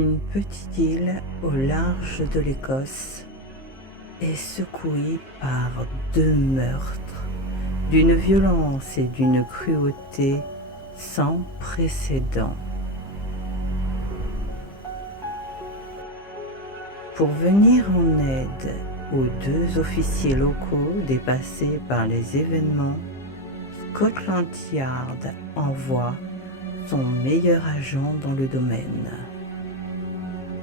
Une petite île au large de l'Écosse est secouée par deux meurtres d'une violence et d'une cruauté sans précédent. Pour venir en aide aux deux officiers locaux dépassés par les événements, Scotland Yard envoie son meilleur agent dans le domaine,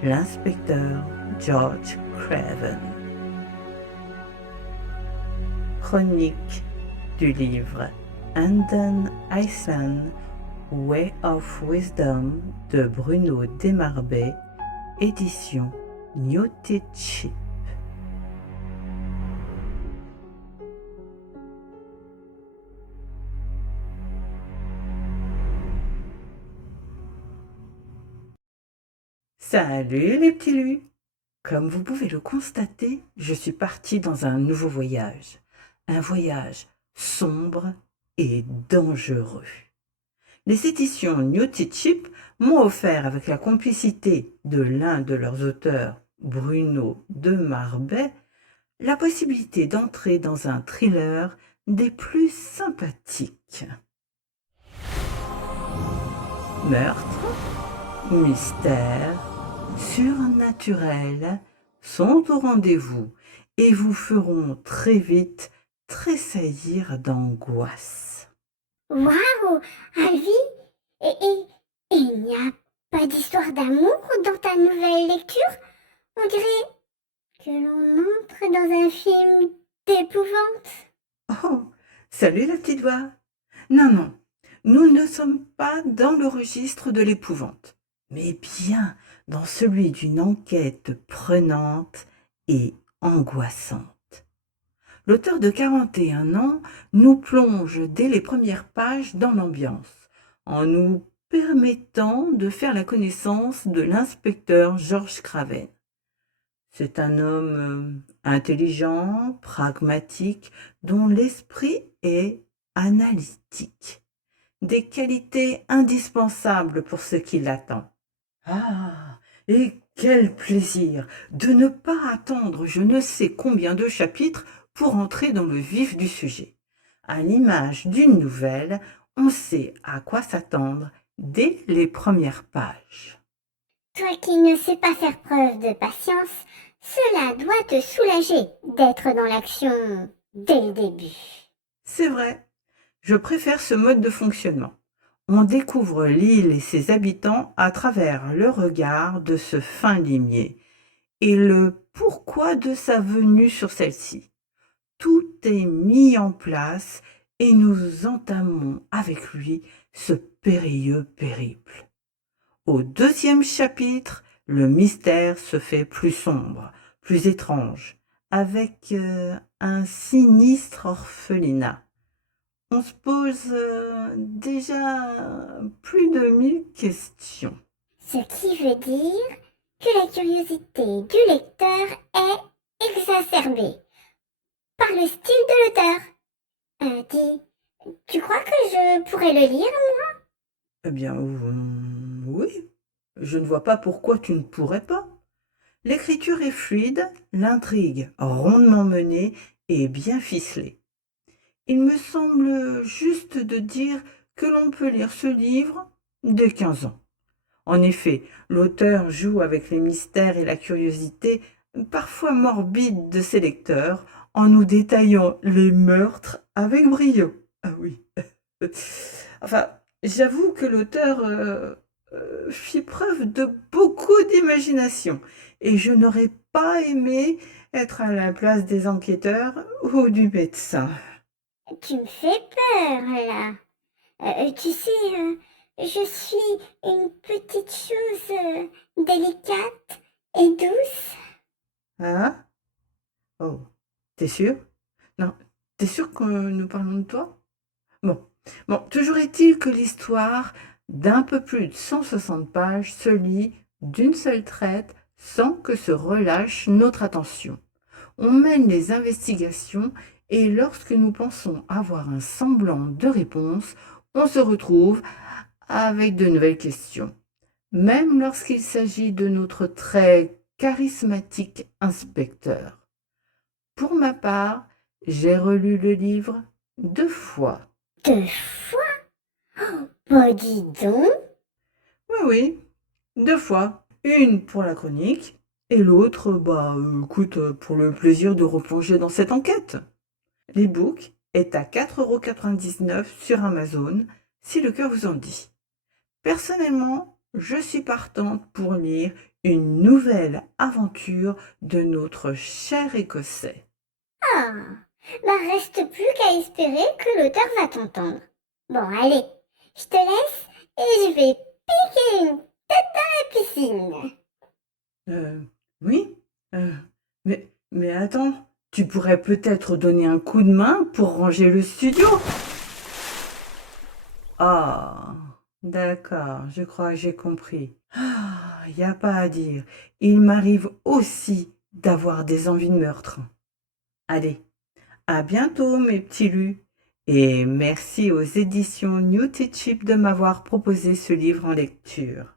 l'inspecteur George Craven. Chronique du livre Anden Island Way of Wisdom de Bruno Desmarbais, édition Newtechip. Salut les petits lus! Comme vous pouvez le constater, je suis partie dans un nouveau voyage. Un voyage sombre et dangereux. Les éditions Newtechip m'ont offert, avec la complicité de l'un de leurs auteurs, Bruno Desmarbais, la possibilité d'entrer dans un thriller des plus sympathiques. Meurtre, mystère, surnaturel sont au rendez-vous et vous feront très vite tressaillir d'angoisse. Waouh, Alvi, et il n'y a pas d'histoire d'amour dans ta nouvelle lecture? On dirait que l'on entre dans un film d'épouvante. Oh, salut la petite voix. Non, nous ne sommes pas dans le registre de l'épouvante, mais bien dans celui d'une enquête prenante et angoissante. L'auteur de 41 ans nous plonge dès les premières pages dans l'ambiance, en nous permettant de faire la connaissance de l'inspecteur George Craven. C'est un homme intelligent, pragmatique, dont l'esprit est analytique. Des qualités indispensables pour ce qui l'attend. Ah, et quel plaisir de ne pas attendre je ne sais combien de chapitres pour entrer dans le vif du sujet. À l'image d'une nouvelle, on sait à quoi s'attendre dès les premières pages. Toi qui ne sais pas faire preuve de patience, cela doit te soulager d'être dans l'action dès le début. C'est vrai, je préfère ce mode de fonctionnement. On découvre l'île et ses habitants à travers le regard de ce fin limier et le pourquoi de sa venue sur celle-ci. Tout est mis en place et nous entamons avec lui ce périlleux périple. Au deuxième chapitre, le mystère se fait plus sombre, plus étrange, avec un sinistre orphelinat. On se pose déjà plus de 1000 questions. Ce qui veut dire que la curiosité du lecteur est exacerbée par le style de l'auteur. Dis, tu crois que je pourrais le lire? Eh bien, oui, je ne vois pas pourquoi tu ne pourrais pas. L'écriture est fluide, l'intrigue rondement menée et bien ficelée. Il me semble juste de dire que l'on peut lire ce livre dès 15 ans. En effet, l'auteur joue avec les mystères et la curiosité parfois morbide de ses lecteurs en nous détaillant les meurtres avec brio. Ah oui. Enfin, j'avoue que l'auteur fit preuve de beaucoup d'imagination et je n'aurais pas aimé être à la place des enquêteurs ou du médecin. Tu me fais peur là. Tu sais, je suis une petite chose délicate et douce. Hein? Oh, t'es sûr? Non, t'es sûr que nous parlons de toi? Bon, toujours est-il que l'histoire d'un peu plus de 160 pages se lit d'une seule traite sans que se relâche notre attention. On mène les investigations et lorsque nous pensons avoir un semblant de réponse, on se retrouve avec de nouvelles questions. même lorsqu'il s'agit de notre très charismatique inspecteur. Pour ma part, j'ai relu le livre 2 fois. 2 fois? Oh, bah dis donc. Oui, oui, 2 fois. Une pour la chronique et l'autre, écoute, pour le plaisir de replonger dans cette enquête. L'e-book est à 4,99 € sur Amazon, si le cœur vous en dit. Personnellement, je suis partante pour lire une nouvelle aventure de notre cher Écossais. Ah, bah reste plus qu'à espérer que l'auteur va t'entendre. Bon, allez, je te laisse et je vais piquer une tête dans la piscine. Oui, euh, mais attends, tu pourrais peut-être donner un coup de main pour ranger le studio. Ah, d'accord, je crois que j'ai compris. Ah, y a pas à dire. Il m'arrive aussi d'avoir des envies de meurtre. Allez, à bientôt mes petits lus. Et merci aux éditions Newt et Chip de m'avoir proposé ce livre en lecture.